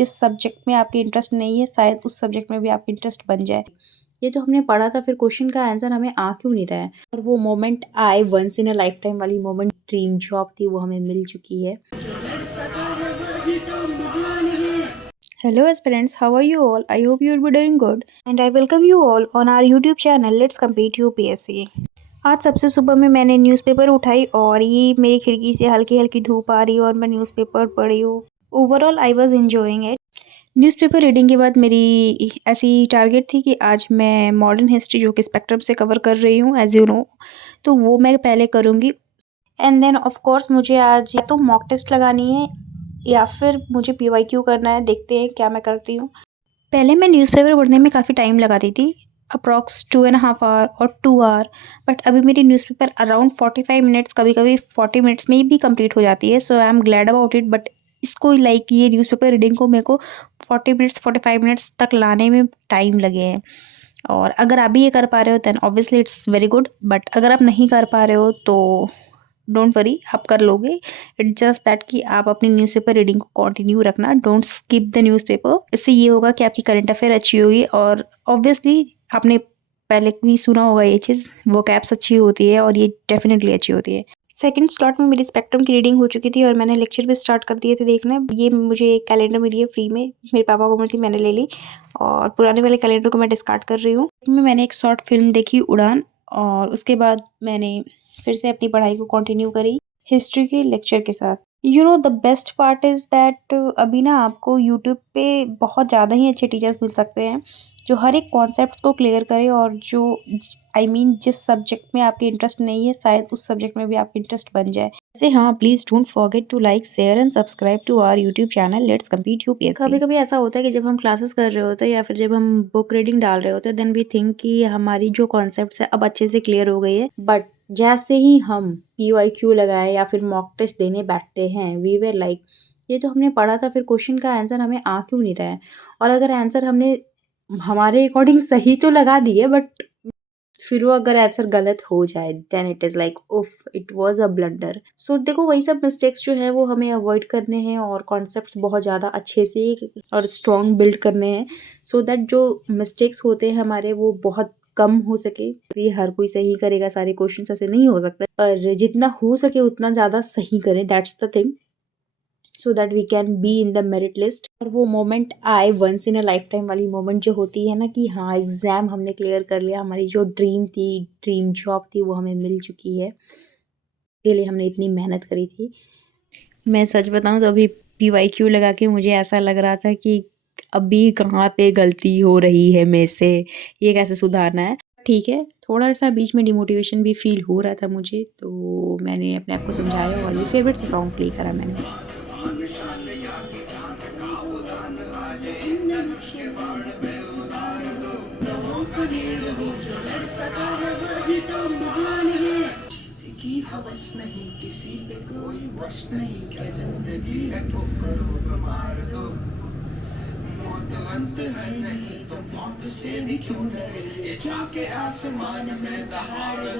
जिस सब्जेक्ट में आपकी इंटरेस्ट नहीं है शायद उस सब्जेक्ट में भी आपकी इंटरेस्ट बन जाए। ये तो हमने पढ़ा था, फिर क्वेश्चन का आंसर हमें आ क्यों नहीं रहा है। और वो मोमेंट आए, once in a lifetime वाली मोमेंट, ड्रीम जॉब थी, वो हमें मिल चुकी है। Hello aspirants, how are you all? I hope you will be doing good and I welcome you all on our YouTube channel Let's Compete UPSC। आज सबसे सुबह में मैंने न्यूज़पेपर उठाई और ये मेरी खिड़की से हल्की हल्की धूप आ रही है और मैं न्यूज़पेपर पढ़ी हूँ। Overall I was enjoying it. Newspaper reading के बाद मेरी ऐसी टारगेट थी कि आज मैं मॉडर्न हिस्ट्री जो कि स्पेक्ट्रम से कवर कर रही हूँ एज यू नो, तो वो मैं पहले करूँगी। एंड देन ऑफ कोर्स मुझे आज या तो मॉक टेस्ट लगानी है या फिर मुझे PYQ करना है। देखते हैं क्या मैं करती हूँ। पहले मैं न्यूज़पेपर पढ़ने में काफ़ी टाइम लगाती थी, अप्रॉक्स 2.5 आवर और 2 आवर, बट अभी मेरी न्यूज़पेपर अराउंड 45 मिनट्स, कभी कभी 40 मिनट्स में भी कंप्लीट हो जाती है। So I am glad about it. But इसको लाइक ये न्यूज़पेपर रीडिंग को मेरे को 40 मिनट्स 45 मिनट्स तक लाने में टाइम लगे हैं। और अगर आप भी ये कर पा रहे हो then obviously it's very good, but अगर आप नहीं कर पा रहे हो तो डोंट वरी, आप कर लोगे। इट्स जस्ट दैट कि आप अपनी न्यूज़पेपर रीडिंग को कंटिन्यू रखना, डोंट स्किप द न्यूज़पेपर। इससे ये होगा कि आपकी करंट अफेयर अच्छी होगी और ऑब्वियसली आपने पहले भी सुना होगा ये चीज़, वो कैप्स अच्छी होती है और ये डेफिनेटली अच्छी होती है। सेकंड स्लॉट में मेरी स्पेक्ट्रम की रीडिंग हो चुकी थी और मैंने लेक्चर भी स्टार्ट कर दिए थे देखना। ये मुझे एक कैलेंडर मिली है फ्री में, मेरे पापा को मिली थी, मैंने ले ली और पुराने वाले कैलेंडर को मैं डिस्कार्ड कर रही हूँ। मैंने एक शॉर्ट फिल्म देखी उड़ान और उसके बाद मैंने फिर से अपनी पढ़ाई को कंटिन्यू करी हिस्ट्री के लेक्चर के साथ। You know the best part is that अभी ना आपको यूट्यूब पे बहुत ज़्यादा ही अच्छे टीचर्स मिल सकते हैं जो हर एक कॉन्सेप्ट को क्लियर करे और जो जिस सब्जेक्ट में आपकी इंटरेस्ट नहीं है शायद उस सब्जेक्ट में भी आपकी इंटरेस्ट बन जाए। वैसे हाँ, please don't forget to like share and subscribe to our YouTube channel let's compete UPSC. कभी कभी ऐसा होता है कि जब हम क्लासेस कर रहे होते हैं या फिर जब हम बुक रीडिंग डाल रहे होते हैं देन वी थिंक कि हमारी जो कॉन्सेप्ट है अब अच्छे से क्लियर हो गई है, बट जैसे ही हम PYQ लगाएं या फिर मॉक टेस्ट देने बैठते हैं वी वर लाइक ये तो हमने पढ़ा था, फिर क्वेश्चन का आंसर हमें आ क्यों नहीं रहा है। और अगर आंसर हमने हमारे अकॉर्डिंग सही तो लगा दिए बट फिर वो अगर आंसर गलत हो जाए देन इट इज़ लाइक उफ इट वाज अ ब्लंडर। सो देखो वही सब मिस्टेक्स जो हैं वो हमें अवॉइड करने हैं और कॉन्सेप्ट्स बहुत ज़्यादा अच्छे से और स्ट्रॉन्ग बिल्ड करने हैं सो दैट जो मिस्टेक्स होते हैं हमारे वो बहुत कम हो सके। ये हर कोई सही करेगा सारे क्वेश्चन, ऐसे नहीं हो सकता, पर जितना हो सके उतना ज़्यादा सही करें, that's the thing, so that we can be in the merit list. और वो मोमेंट आए, once in a lifetime वाली मोमेंट जो होती है ना कि हाँ एग्ज़ाम हमने क्लियर कर लिया, हमारी जो ड्रीम थी, ड्रीम जॉब थी, वो हमें मिल चुकी है, के लिए हमने इतनी मेहनत करी थी। मैं सच बताऊँ तो अभी PYQ लगा के मुझे ऐसा लग रहा था कि अभी कहाँ पे गलती हो रही है मेरे से, ये कैसे सुधारना है। ठीक है, थोड़ा सा बीच में डिमोटिवेशन भी फील हो रहा था मुझे, तो मैंने अपने आप को समझाया और ये फेवरेट सा सॉन्ग प्ले करा मैंने। की हवस नहीं किसी पे कोई बस नहीं, क्या जिंदगी है ठोकरों पे मार दो, मौत अंत है नहीं तो मौत से भी क्यों डरे, ये जाके आसमान में दहाड़ दो।